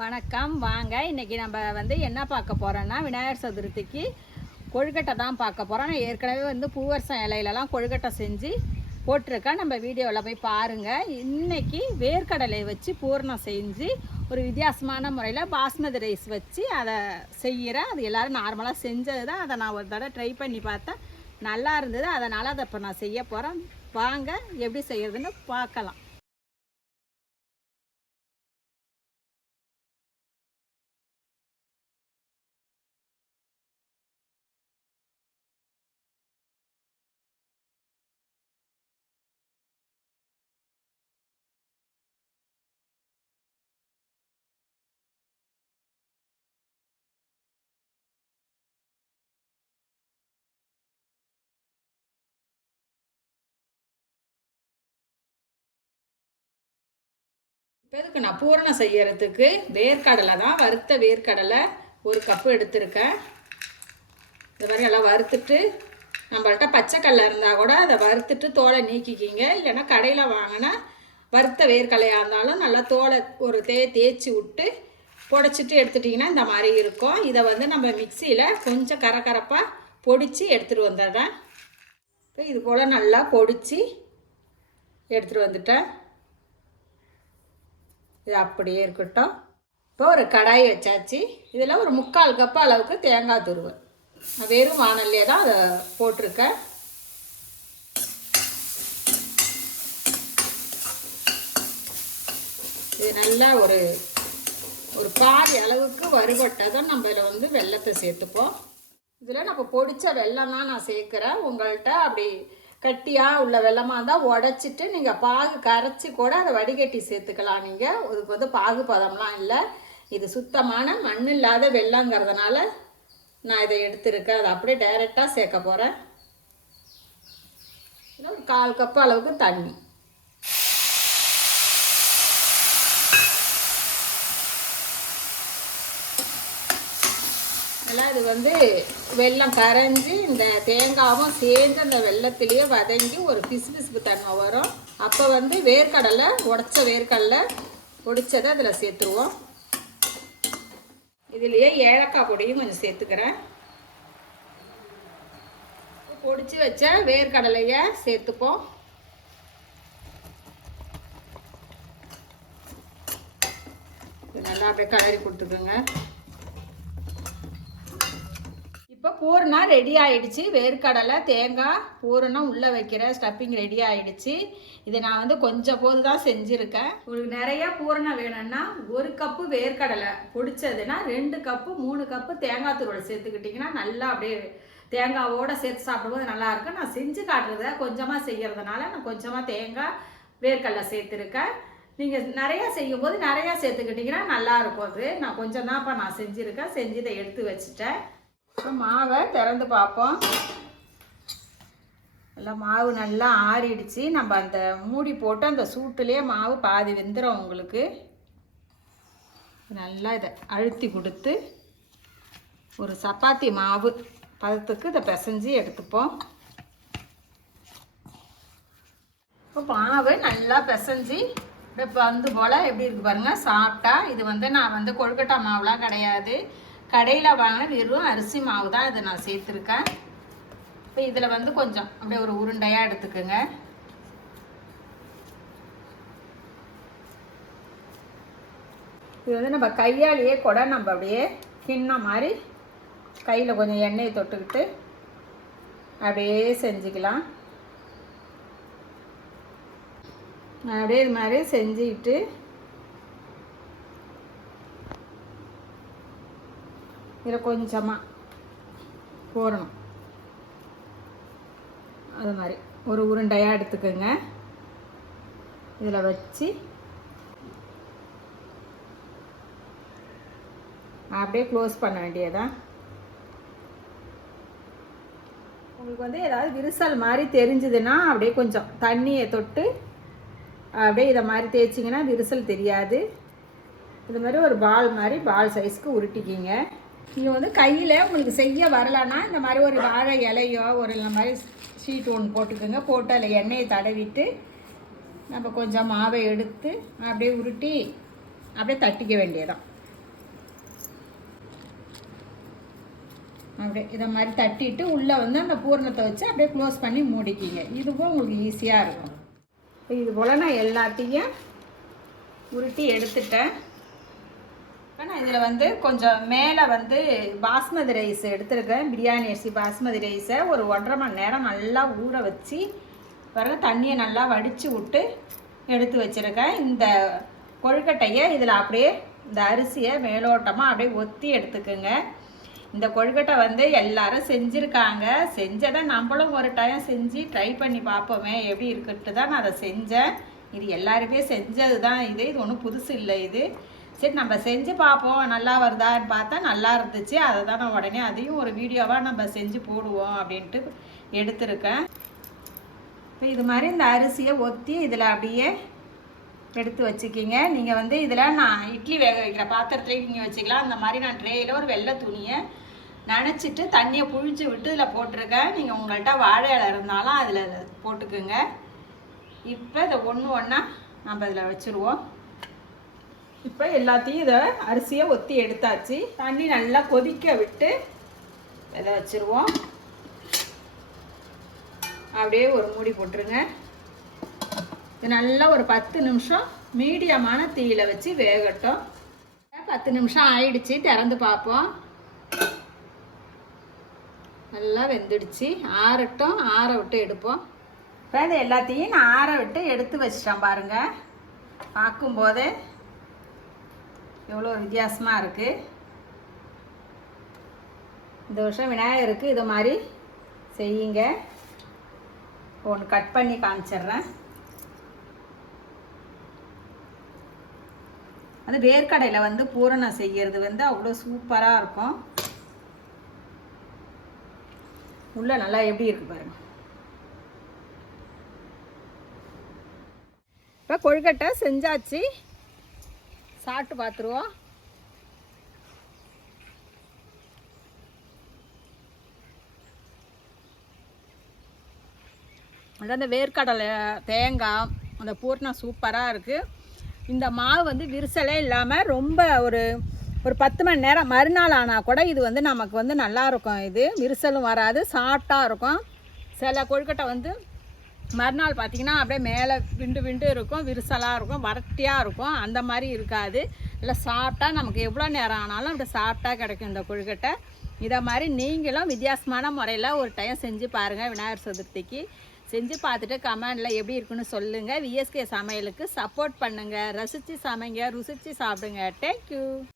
வணக்கம். வாங்க இன்றைக்கி நம்ம வந்து என்ன பார்க்க போகிறோன்னா விநாயகர் சதுர்த்திக்கு கொழுக்கட்டை தான் பார்க்க போகிறோம் நான் ஏற்கனவே வந்து பூவரசம் இலையிலலாம் கொழுக்கட்டை செஞ்சு போட்டிருக்கேன். நம்ம வீடியோவில் போய் பாருங்கள் இன்றைக்கி வேர்க்கடலை வச்சு பூர்ணம் செஞ்சு ஒரு வித்தியாசமான முறையில் பாஸ்மதி ரைஸ் வச்சு அதை செய்கிறேன் அது எல்லோரும் நார்மலாக செஞ்சது தான். அதை நான் ஒரு தடவை ட்ரை பண்ணி பார்த்தேன். நல்லா இருந்தது. அதனால் அதை இப்போ நான் செய்ய போகிறேன் வாங்க எப்படி செய்கிறதுன்னு பார்க்கலாம். இப்போ இதுக்கு நான் பூரணம் செய்யறதுக்கு வேர்க்கடலை தான் வறுத்த வேர்க்கடலை ஒரு கப்பு எடுத்திருக்கேன். இந்த மாதிரி எல்லாம் வறுத்துட்டு நம்மள்ட்ட பச்சைக்கடலை இருந்தால் கூட அதை வறுத்துட்டு தோலை நீக்கிக்கிங்க. இல்லைன்னா கடையில் வாங்கினா வறுத்த வேர்க்கடலையாக இருந்தாலும் நல்லா தோலை ஒரு தே தேய்ச்சி விட்டு புடச்சிட்டு எடுத்துட்டிங்கன்னா இந்த மாதிரி இருக்கும். இதை வந்து நம்ம மிக்சியில் கொஞ்சம் கரகரப்பாக பொடிச்சு எடுத்துகிட்டு வந்துடுறேன். இப்போ இது போல் நல்லா பொடிச்சு எடுத்துகிட்டு வந்துட்டேன். இது அப்படியே இருக்கட்டும். இப்போ ஒரு கடாய் வச்சாச்சு. இதில் ஒரு முக்கால் கப் அளவுக்கு தேங்காய் துருவேன் நான் வெறும் வானல்லே தான் அதை போட்டிருக்கேன். இது நல்லா ஒரு ஒரு பாதி அளவுக்கு வறுபட்டதும் நம்ம இதில் வந்து வெள்ளத்தை சேர்த்துப்போம். இதில் நம்ம பொடித்த வெல்லம் தான் நான் சேர்க்குறேன். உங்கள்கிட்ட அப்படி கட்டியாக உள்ள வெள்ளமாக இருந்தால் உடச்சிட்டு நீங்கள் பாகு கரைச்சி கூட அதை வடிகட்டி சேர்த்துக்கலாம். நீங்கள் இதுக்கு வந்து பாகு பதம்லாம் இல்லை. இது சுத்தமான மண் இல்லாத வெள்ளங்கிறதுனால நான் இதை எடுத்துருக்கேன். அதை அப்படியே டைரெக்டாக சேர்க்க போகிறேன் கால் கப் அளவுக்கு தண்ணி. ஆனால் இது வந்து வெள்ளம் கரைஞ்சி இந்த தேங்காவும் சேர்ந்து அந்த வெள்ளத்திலேயே வதங்கி ஒரு பிசு பிசுப்பு தன்மை வரும். அப்போ வந்து வேர்க்கடலை உடச்ச வேர்க்கடலை பொடிச்சதை அதில் சேர்த்துருவோம். இதுலேயே ஏலக்காய் பொடியும் கொஞ்சம் சேர்த்துக்கிறேன். பொடிச்சு வச்ச வேர்க்கடலையை சேர்த்துப்போம். நல்லா அப்படியே கலரி கொடுத்துக்கோங்க. இப்போ பூரணம் ரெடி ஆகிடுச்சி வேர்க்கடலை தேங்காய் பூரணம் உள்ளே வைக்கிற ஸ்டப்பிங் ரெடி ஆகிடுச்சி இதை நான் வந்து கொஞ்சம் போது தான் செஞ்சுருக்கேன். உங்களுக்கு நிறையா பூரணம் வேணும்னா ஒரு கப்பு வேர்க்கடலை பிடிச்சதுன்னா ரெண்டு கப்பு மூணு கப்பு தேங்காய் துருவல் சேர்த்துக்கிட்டிங்கன்னா நல்லா அப்படியே தேங்காவோடு சேர்த்து சாப்பிடும்போது நல்லாயிருக்கும் நான் செஞ்சு காட்டுறத கொஞ்சமாக செய்கிறதுனால நான் கொஞ்சமாக தேங்காய் வேர்க்கடலை சேர்த்துருக்கேன். நீங்கள் நிறையா செய்யும்போது நிறையா சேர்த்துக்கிட்டிங்கன்னா நல்லா இருக்கும் அது. நான் கொஞ்சம் தான் இப்போ நான் செஞ்சுருக்கேன். செஞ்சு இதை எடுத்து வச்சுட்டேன். அப்புறம் மாவை திறந்து பார்ப்போம். நல்லா மாவு நல்லா ஆறிடுச்சு. நம்ம அந்த மூடி போட்டு அந்த சூட்டுலேயே மாவு பாதி வெந்துடும் உங்களுக்கு. நல்லா இதை அழுத்தி கொடுத்து ஒரு சப்பாத்தி மாவு பதத்துக்கு இதை பிசைஞ்சு எடுத்துப்போம். இப்போ மாவு நல்லா பிசைஞ்சு இப்போ வந்து போல் எப்படி இருக்குது பாருங்கள் சாப்பிட்டா இது வந்து நான் வந்து கொழுக்கட்டை மாவுலாம் கிடையாது. கடையில் வாங்கின வெறும் அரிசி மாவு தான் இதை நான் சேர்த்துருக்கேன். இப்போ இதில் வந்து கொஞ்சம் அப்படியே ஒரு உருண்டையாக எடுத்துக்கோங்க. இது வந்து நம்ம கையாலேயே கூட நம்ம அப்படியே கிண்ணம் மாதிரி கையில் கொஞ்சம் எண்ணெயை தொட்டுக்கிட்டு அப்படியே செஞ்சுக்கலாம். அப்படியே இது மாதிரி செஞ்சுக்கிட்டு இதில் கொஞ்சமாக போடணும். அது மாதிரி. ஒரு உருண்டையாக எடுத்துக்கோங்க. இதில் வச்சு அப்படியே க்ளோஸ் பண்ண வேண்டியதான் உங்களுக்கு வந்து ஏதாவது விரிசல் மாதிரி தெரிஞ்சுதுன்னா அப்படியே கொஞ்சம் தண்ணியை தொட்டு அப்படியே இதை மாதிரி தேய்ச்சிங்கன்னா விரிசல் தெரியாது. இது மாதிரி ஒரு பால் மாதிரி பால் சைஸ்க்கு உருட்டிக்கிங்க. நீங்கள் வந்து கையில் உங்களுக்கு செய்ய வரலன்னா இந்த மாதிரி ஒரு வாழை இலையோ ஒரு இந்த மாதிரி ஷீட் ஒன்று போட்டுக்கோங்க. போட்டு அதில் எண்ணெயை தடவிட்டு நம்ம கொஞ்சம் மாவை எடுத்து அப்படியே உருட்டி அப்படியே தட்டிக்க வேண்டியதான் அப்படியே இதை மாதிரி தட்டிட்டு உள்ளே வந்து அந்த பூரணத்தை வச்சு அப்படியே க்ளோஸ் பண்ணி மூடிக்கிங்க. இதுவும் உங்களுக்கு ஈஸியாக இருக்கும். இது போல் நான் எல்லாத்தையும் உருட்டி எடுத்துட்டேன். இதில் வந்து கொஞ்சம் மேலே வந்து பாஸ்மதி ரைஸ் எடுத்துருக்கேன். பிரியாணி அரிசி பாஸ்மதி ரைஸை ஒரு ஒன்றரை மணி நேரம் நல்லா ஊற வச்சு பிறகு தண்ணியை நல்லா வடித்து விட்டு எடுத்து வச்சுருக்கேன். இந்த கொழுக்கட்டையை இதில் அப்படியே இந்த அரிசியை மேலோட்டமாக அப்படியே ஒத்தி எடுத்துக்குங்க. இந்த கொழுக்கட்டை வந்து எல்லாரும் செஞ்சுருக்காங்க. செஞ்சதை நம்மளும் ஒரு டைம் செஞ்சு ட்ரை பண்ணி பார்ப்போமே எப்படி இருக்குன்ட்டு தான் நான் அதை செஞ்சேன். இது எல்லாருமே செஞ்சது தான் இது. இது ஒன்றும் புதுசு இல்லை இது. சரி நம்ம செஞ்சு பார்ப்போம். நல்லா வருதான்னு பார்த்தா நல்லா இருந்துச்சு. அதை தான் நான் உடனே அதையும் ஒரு வீடியோவாக நம்ம செஞ்சு போடுவோம் அப்படின்ட்டு எடுத்திருக்கேன். இப்போ இது மாதிரி இந்த அரிசியை ஒத்தி இதில் அப்படியே எடுத்து வச்சுக்கிங்க. நீங்கள் வந்து இதில் நான் இட்லி வேக வைக்கிற பாத்திரத்துலேயும் நீங்கள் வச்சுக்கலாம். அந்த மாதிரி நான் ட்ரேயில் ஒரு வெள்ளை துணியை நனைச்சிட்டு தண்ணியை புழிச்சு விட்டு இதில் போட்டிருக்கேன். நீங்கள் உங்கள்கிட்ட வாழை இலை இருந்தாலும் அதில் போட்டுக்குங்க. இப்போ இதை ஒன்று ஒன்றா நம்ம இதில் வச்சுருவோம். இப்போ எல்லாத்தையும் இதை அரிசியை ஒத்தி எடுத்தாச்சு. தண்ணி நல்லா கொதிக்க விட்டு இதை வச்சுருவோம். அப்படியே ஒரு மூடி போட்டுருங்க. இது நல்லா ஒரு பத்து நிமிஷம் மீடியமான தீயில வச்சு வேகட்டும். பத்து நிமிஷம் ஆயிடுச்சு திறந்து பார்ப்போம். நல்லா வெந்துடுச்சு. ஆறட்டும் ஆற விட்டு எடுப்போம். இப்போ இது எல்லாத்தையும் நான் ஆற விட்டு எடுத்து வச்சிட்டேன் பாருங்கள் பார்க்கும்போதே எவ்வளோ வித்தியாசமாக இருக்குது இந்த வருஷம் விநாயகருக்கு இது மாதிரி செய்யுங்க. ஒன்று கட் பண்ணி காமிச்சிட்றேன். அது வேர்க்கடையில் வந்து பூரணம் செய்கிறது வந்து அவ்வளோ சூப்பராக இருக்கும். உள்ள நல்லா எப்படி இருக்கு பாருங்க. இப்போ கொழுக்கட்டை செஞ்சாச்சு. சாப்பிட்டு பார்த்துருவோம். அது அந்த வேர்க்கடலை தேங்காய் அந்த பூர்ணம் சூப்பராக இருக்குது இந்த மாவு வந்து விரிசலே இல்லாமல் ரொம்ப ஒரு ஒரு பத்து மணி நேரம் மறுநாள் ஆனால் கூட இது வந்து நமக்கு வந்து நல்லா இருக்கும். இது விரிசலும் வராது சாஃப்டாக இருக்கும். சில கொழுக்கட்டை வந்து மறுநாள் பார்த்தீங்கன்னா அப்படியே மேலே விண்டு விண்டு இருக்கும் விரிசலாக இருக்கும் வறட்டியாக இருக்கும். அந்த மாதிரி இருக்காது. இல்லை சாப்பிட்டா நமக்கு எவ்வளோ நேரம் ஆனாலும் அப்படியே சாப்பிட்டா கிடைக்கும் இந்த கொழுக்கட்டை. இதை மாதிரி நீங்களும் வித்தியாசமான முறையில் ஒரு டைம் செஞ்சு பாருங்கள் விநாயகர் சதுர்த்திக்கு. செஞ்சு பார்த்துட்டு கமெண்டில் எப்படி இருக்குன்னு சொல்லுங்கள் விஎஸ்கே சமையலுக்கு சப்போர்ட் பண்ணுங்கள் ரசித்து சமைங்க ருசித்து சாப்பிடுங்க. தேங்க்யூ